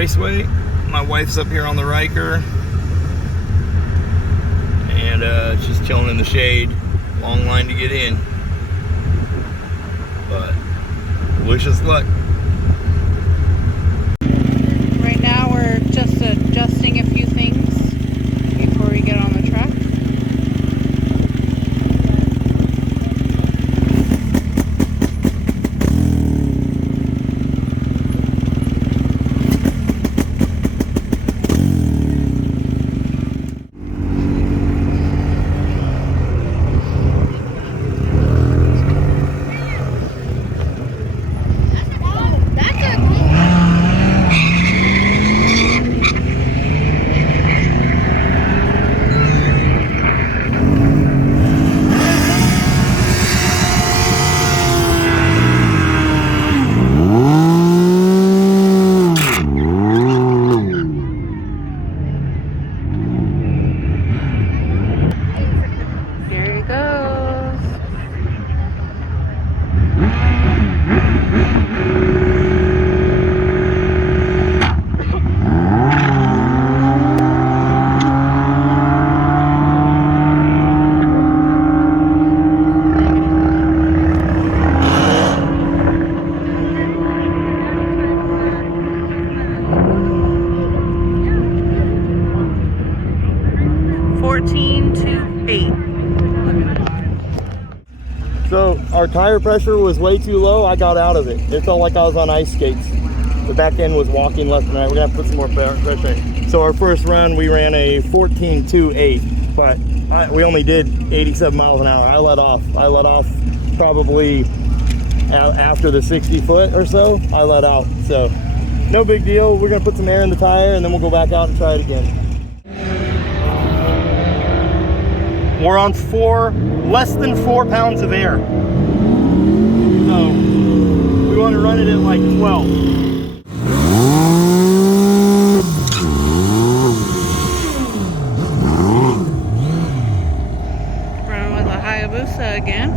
Raceway. My wife's up here on the Ryker, and she's chilling in the shade. Long line to get in, but wish us luck. Right now we're just adjusting a few things before we get on the track. So our tire pressure was way too low. I got out of it. It felt like I was on ice skates. The back end was walking left and right. We're gonna have to put some more pressure in. So our first run, we ran a 14.28, but we only did 87 miles an hour. I let off probably after the 60 foot or so. I let out. So no big deal. We're gonna put some air in the tire and then we'll go back out and try it again. We're on less than 4 pounds of air. So we want to run it at like 12. Running with a Hayabusa again.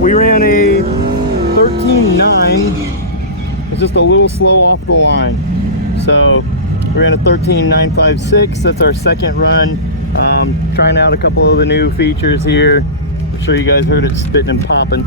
We ran a 13.9. It's just a little slow off the line. So we ran a 13.956. That's our second run. Trying out a couple of the new features here. I'm sure you guys heard it spitting and popping.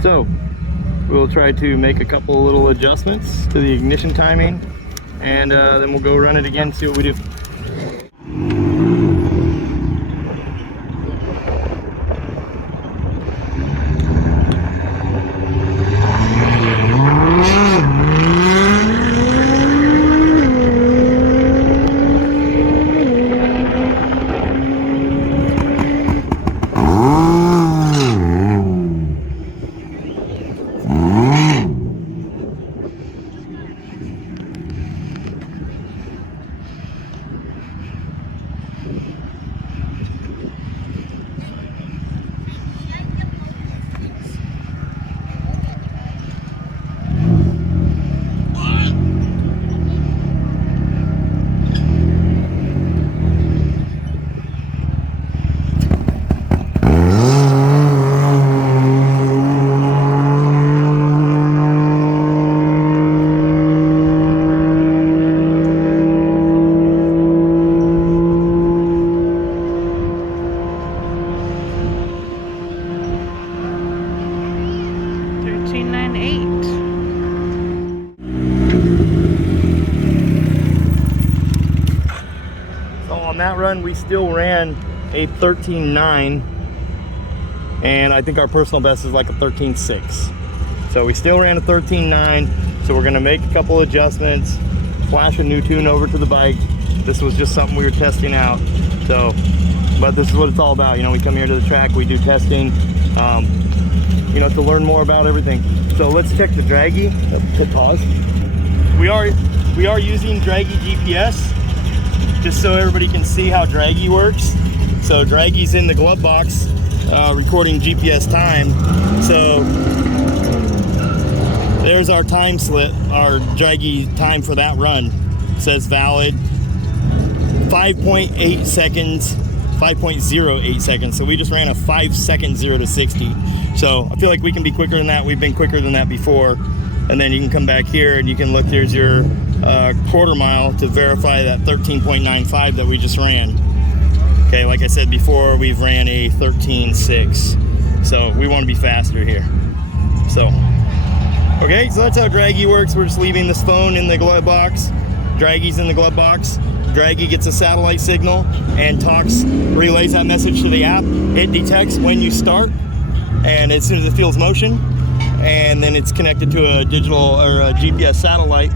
So we'll try to make a couple of little adjustments to the ignition timing, and then we'll go run it again, see what we do. On that run, we still ran a 13.9, and I think our personal best is like a 13.6. So we still ran a 13.9. So we're gonna make a couple adjustments, flash a new tune over to the bike. This was just something we were testing out. So, but this is what it's all about. You know, we come here to the track, we do testing, you know, to learn more about everything. So let's check the Draggy. Pause. We are using Draggy GPS, just so everybody can see how Draggy works. So Draggy's in the glove box, recording GPS time. So there's our time slip, our Draggy time for that run. It says valid 5.8 seconds, 5.08 seconds. So we just ran a 5-second 0 to 60. So I feel like we can be quicker than that. We've been quicker than that before. And then you can come back here and you can look, there's your quarter mile to verify that 13.95 that we just ran. Okay, like I said before, we've ran a 13.6. So we want to be faster here. So, okay, so that's how Draggy works. We're just leaving this phone in the glove box. Draggy's in the glove box. Draggy gets a satellite signal and relays that message to the app. It detects when you start, and as soon as it feels motion, and then it's connected to a digital or a GPS satellite,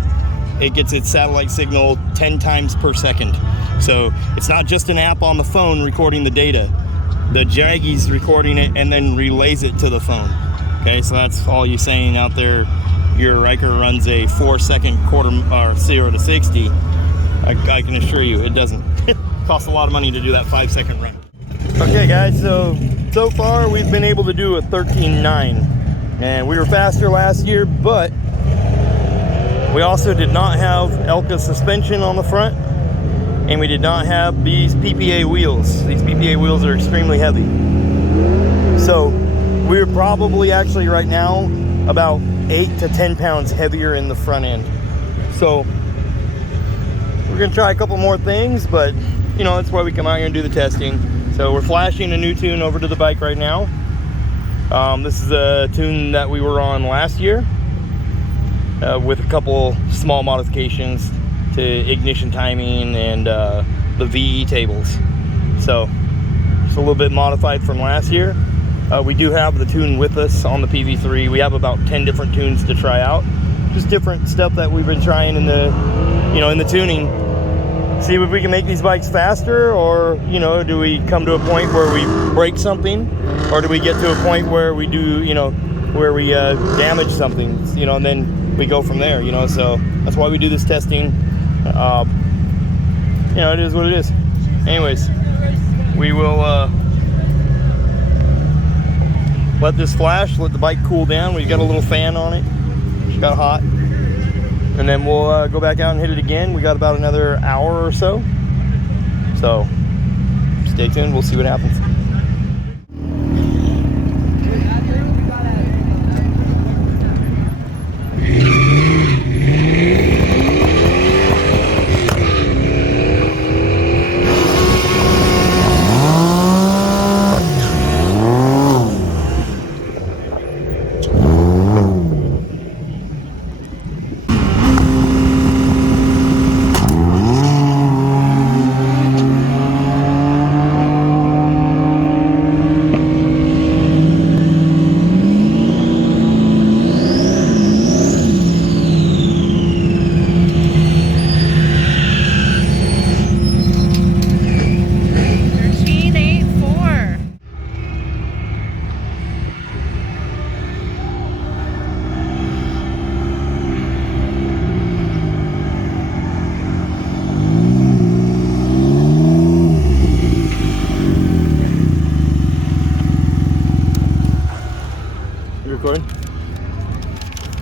it gets its satellite signal 10 times per second. So it's not just an app on the phone recording the data. The Draggy's recording it and then relays it to the phone. Okay, so that's all you saying out there. Your Ryker runs a 4-second quarter or 0 to 60. I can assure you it doesn't. It costs a lot of money to do that 5-second run. Okay guys, so far we've been able to do a 13.9, and we were faster last year, but we also did not have Elka suspension on the front, and we did not have these PPA wheels. These PPA wheels are extremely heavy. So we're probably actually right now about 8 to 10 pounds heavier in the front end. So we're gonna try a couple more things, but you know, that's why we come out here and do the testing. So we're flashing a new tune over to the bike right now. This is a tune that we were on last year with a couple small modifications to ignition timing and the VE tables. So it's a little bit modified from last year. We do have the tune with us on the PV3. We have about 10 different tunes to try out. Just different stuff that we've been trying in the, you know, in the tuning. See if we can make these bikes faster, or, you know, do we come to a point where we break something, or do we get to a point where we do, you know, where we damage something, you know, and then we go from there, you know. So that's why we do this testing. You know, it is what it is. Anyways, we will let this flash, let the bike cool down. We've got a little fan on it. It got hot. And then we'll go back out and hit it again. We got about another hour or so. So stay tuned, we'll see what happens.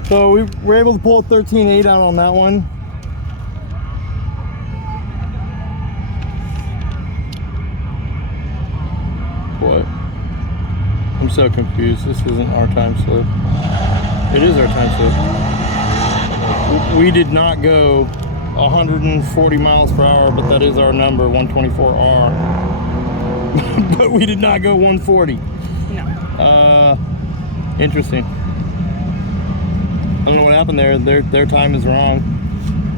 So we were able to pull a 13.8 out on that one. What? I'm so confused. This isn't our time slip. It is our time slip. We did not go 140 miles per hour, but that is our number, 124R. But we did not go 140. No. Interesting. I don't know what happened there. Their time is wrong,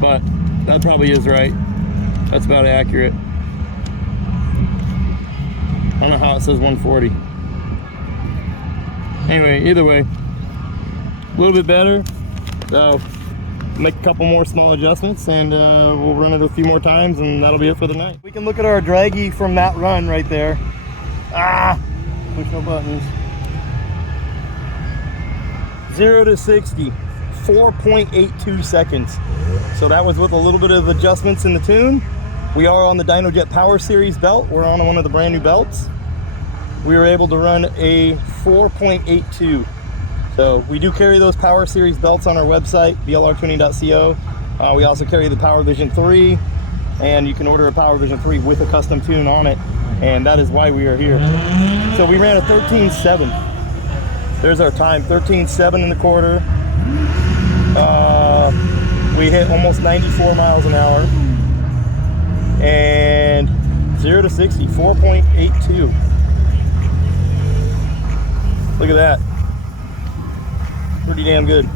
but that probably is right. That's about accurate. I don't know how it says 140. Anyway, either way, a little bit better. So make a couple more small adjustments, and we'll run it a few more times, and that'll be it for the night. We can look at our draggy from that run right there. Push no buttons. 0 to 60, 4.82 seconds. So that was with a little bit of adjustments in the tune. We are on the DynoJet Power Series belt. We're on one of the brand new belts. We were able to run a 4.82. So we do carry those Power Series belts on our website, BLRTUNING.TECH. We also carry the Power Vision 3, and you can order a Power Vision 3 with a custom tune on it, and that is why we are here. So we ran a 13.7. There's our time, 13.7 in the quarter. We hit almost 94 miles an hour, and 0 to 60, 4.82. Look at that. Pretty damn good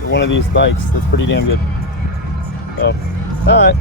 for one of these bikes. That's pretty damn good. So, all right.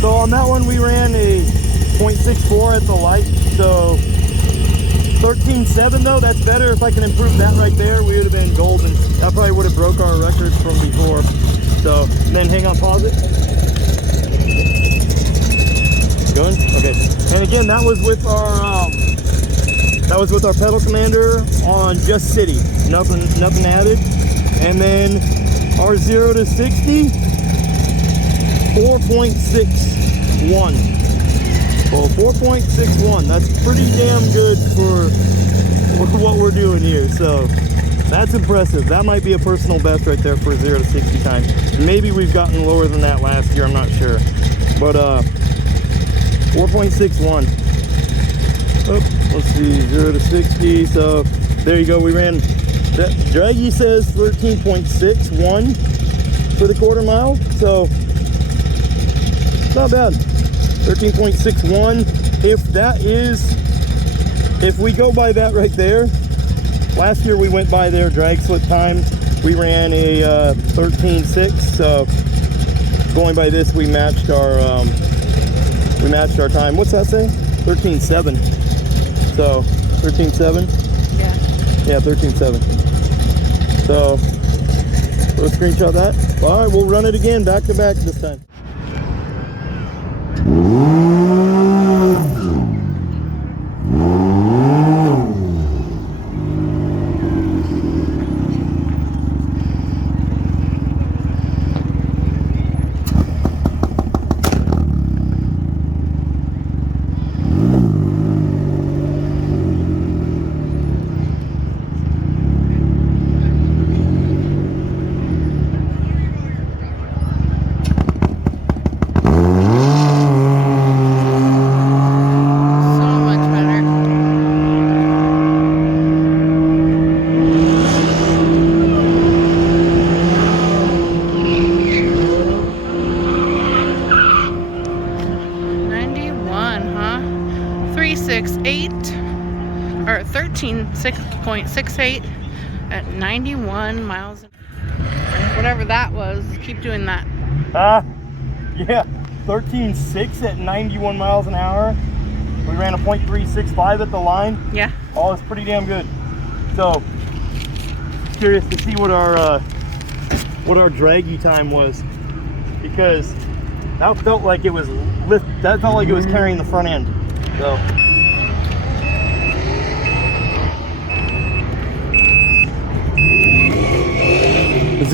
So on that one we ran a 0.64 at the light, so 13.7 though, that's better. If I can improve that right there, we would have been golden. That probably would have broke our records from before. So then hang on, pause it. Going? Okay. And again, that was with our pedal commander on just city. Nothing added. And then our 0 to 60, 4.61. Well, 4.61. That's pretty damn good for what we're doing here. So that's impressive. That might be a personal best right there for 0 to 60 time. Maybe we've gotten lower than that last year. I'm not sure. But 4.61. Oh, let's see, 0 to 60. So there you go. We ran. Draggy says 13.61 for the quarter mile. So not bad. 13.61. If we go by that right there, last year we went by their drag slip time. We ran a 13.6. So going by this, we matched our time. What's that say? 13.7. So 13.7. Yeah, 13.7. So we'll screenshot that. All right, we'll run it again, back to back this time. Or 13.68 at 91 miles. Whatever that was, keep doing that. Yeah, 13.6 at 91 miles an hour. We ran a 0.365 at the line. Yeah. Oh, it's pretty damn good. So curious to see what our draggy time was, because that felt like it was carrying the front end. So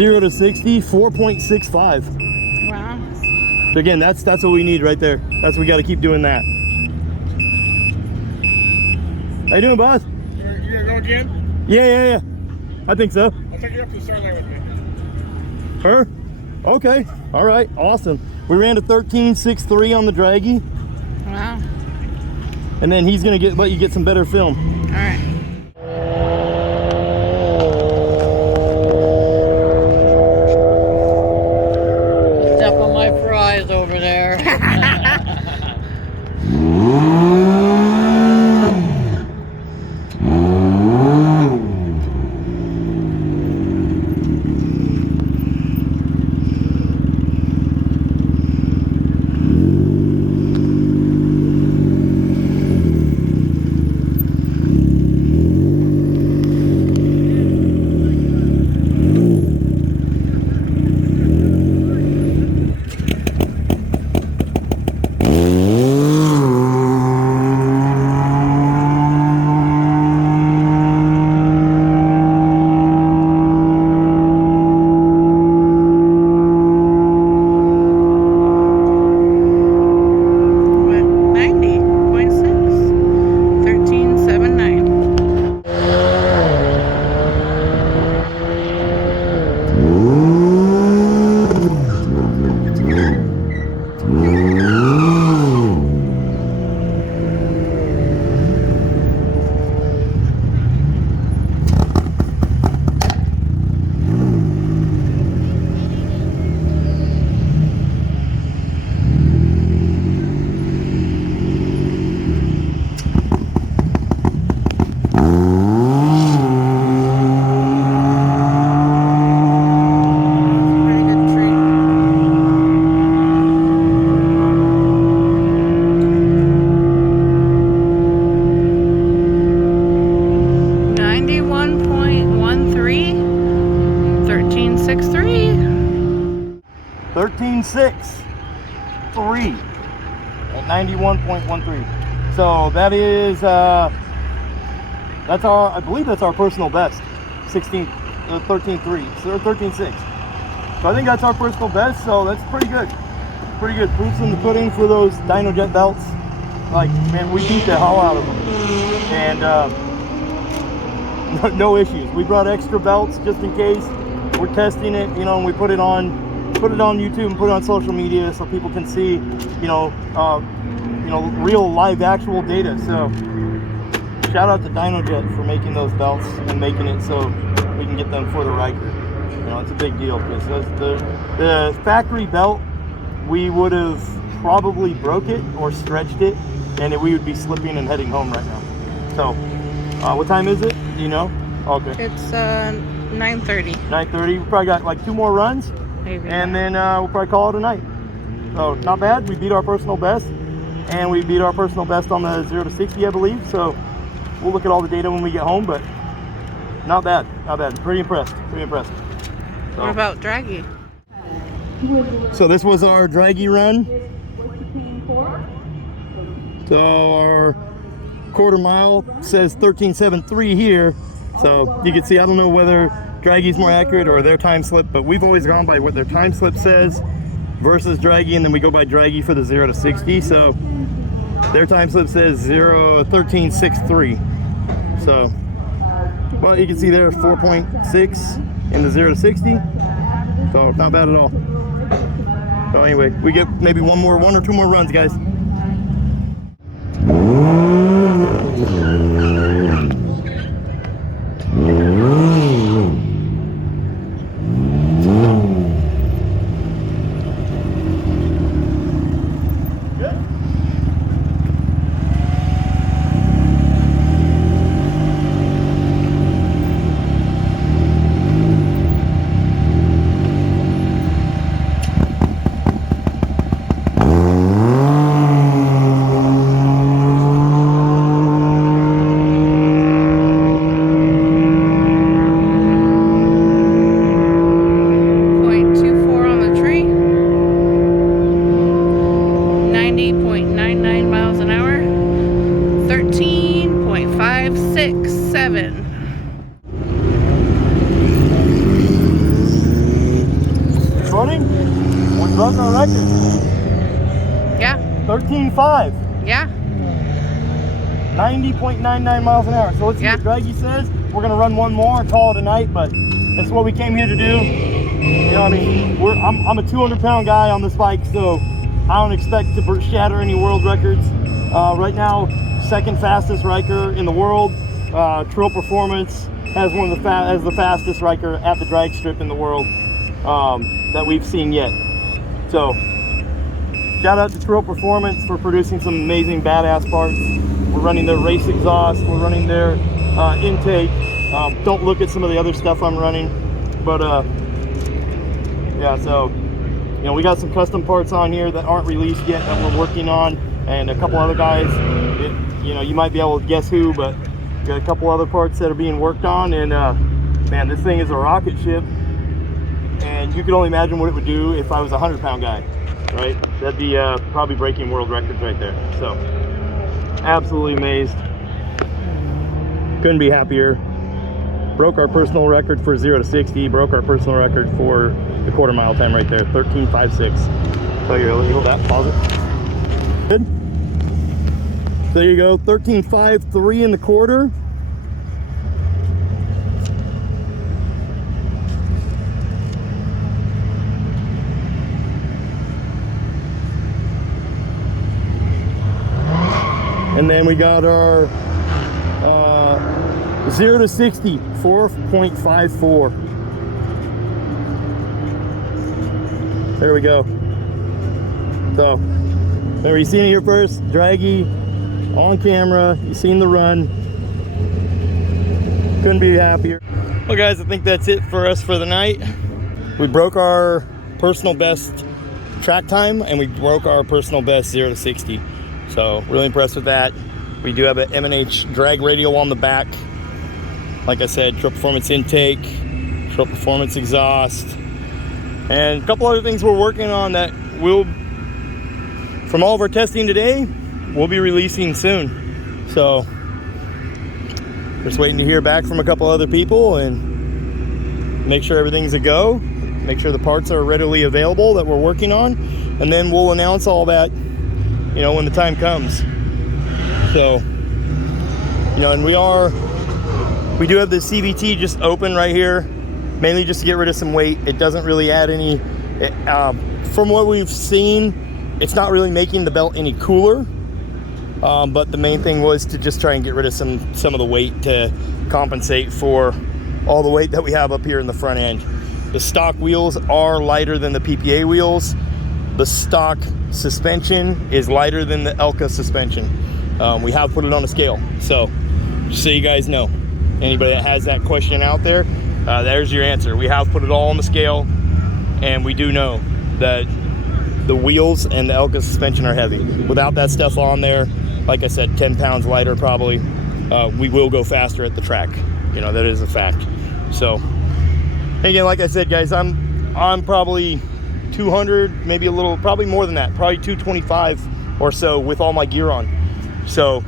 0 to 60, 4.65. Wow. So again, that's what we need right there. That's what we got to keep doing that. How you doing, boss? You gonna go again? Yeah. I think so. I'll take you up to the start line with me. Her? Okay. All right. Awesome. We ran a 13.63 on the draggy, Wow. and then he's gonna let you get some better film. All right. Step on my fries over there. What? 90.6. 13.79. Pretty good tree. .13 13.63. 13.63 at 91.13. So that is that's our, I believe that's our personal best. 13.3, so 13.6. So I think that's our personal best. So that's pretty good. Pretty good. Proofs in the pudding for those DynoJet belts. Like, man, we beat the hell out of them, and no issues. We brought extra belts just in case. We're testing it, you know, and we put it on YouTube and put it on social media so people can see, real live actual data. So shout out to DynoJet for making those belts and making it so we can get them for the Ryker. You know, it's a big deal because the factory belt, we would have probably broke it or stretched it, and we would be slipping and heading home right now. So what time is it? Do you know? Okay. It's 9:30. 9:30. We probably got like 2 more runs, Maybe. and then we'll probably call it a night. So not bad. We beat our personal best, and we beat our personal best on the 0 to 60, I believe. So we'll look at all the data when we get home, but not bad. Not bad. Pretty impressed. Pretty impressed. So, What about draggy? so this was our draggy run. So our quarter mile says 13.73 here. So you can see, I don't know whether draggy's more accurate or their time slip, but we've always gone by what their time slip says versus draggy, and then we go by draggy for the 0 to 60. So their time slip says 13.63. So, well, you can see there 4.6 in the 0 to 60. So not bad at all. So anyway, we get maybe one or two more runs, guys. We broke our record. Yeah. 13.5. Yeah. 90.99 miles an hour. So let's see what Draggy says. We're gonna run one more and call it a night, but that's what we came here to do. You know, I mean, I'm a 200-pound guy on this bike, so I don't expect to shatter any world records. Right now, second fastest Ryker in the world. Trail Performance has one of the fastest Ryker at the drag strip in the world that we've seen yet. So shout out to Trail Performance for producing some amazing badass parts. We're running their race exhaust, we're running their intake. Don't look at some of the other stuff I'm running, but yeah, so you know, we got some custom parts on here that aren't released yet that we're working on, and a couple other guys, you know, you might be able to guess who, but we got a couple other parts that are being worked on. And man, this thing is a rocket ship, and you could only imagine what it would do if I was a 100-pound guy, right? That'd be probably breaking world records right there. So absolutely amazed, couldn't be happier. Broke our personal record for 0 to 60, broke our personal record for the quarter mile time right there, 13.56. So here, let me hold that, pause it. Good. So there you go, 13.53 in the quarter. And then we got our 0 to 60, 4.54. There we go. So, there, you seen it here first. Draggy on camera. You seen the run. Couldn't be happier. Well, guys, I think that's it for us for the night. We broke our personal best track time, and we broke our personal best 0 to 60. So, really impressed with that. We do have an M&H drag radial on the back. Like I said, Trail Performance intake, Trail Performance exhaust, and a couple other things we're working on that will, from all of our testing today, we'll be releasing soon. So just waiting to hear back from a couple other people and make sure everything's a go, make sure the parts are readily available that we're working on, and then we'll announce all that, you know, when the time comes. So, you know, and we do have the CVT just open right here, mainly just to get rid of some weight. It doesn't really add any, from what we've seen, it's not really making the belt any cooler. But the main thing was to just try and get rid of some of the weight to compensate for all the weight that we have up here in the front end. The stock wheels are lighter than the PPA wheels. The stock suspension is lighter than the Elka suspension. We have put it on a scale, so just so you guys know. Anybody that has that question out there, there's your answer. We have put it all on the scale, and we do know that the wheels and the Elka suspension are heavy. Without that stuff on there, like I said, 10 pounds lighter probably, we will go faster at the track. You know, that is a fact. So, again, like I said, guys, I'm probably 200, maybe a little, probably more than that, probably 225 or so with all my gear on. So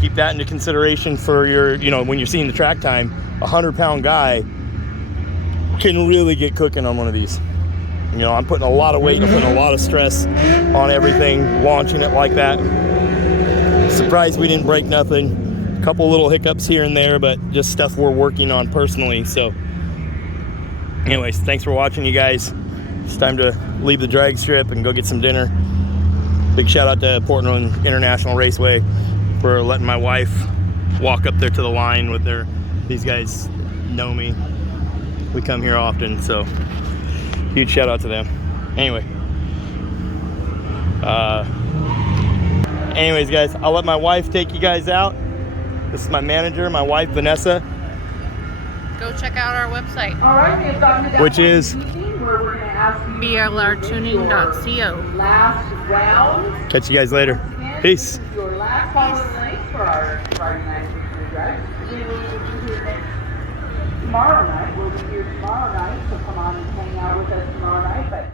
keep that into consideration for your, you know, when you're seeing the track time. 100-pound guy can really get cooking on one of these. You know, I'm putting a lot of weight, I'm putting a lot of stress on everything, launching it like that. Surprised we didn't break nothing. A couple little hiccups here and there, but just stuff we're working on personally. So anyways, thanks for watching, you guys. It's time to leave the drag strip and go get some dinner. Big shout out to Portland International Raceway for letting my wife walk up there to the line with their, these guys know me. We come here often, so huge shout out to them. Anyway, anyways, guys, I'll let my wife take you guys out. This is my manager, my wife, Vanessa. Go check out our website. All right, we have gotten to that Which point is? in the evening where we're going to ask you BLRTUNING.TECH. last round. Catch you guys later. Peace. Your last following link for our Friday night victory drive. We will be here next tomorrow night. We'll be here tomorrow night, so come on and hang out with us tomorrow night. But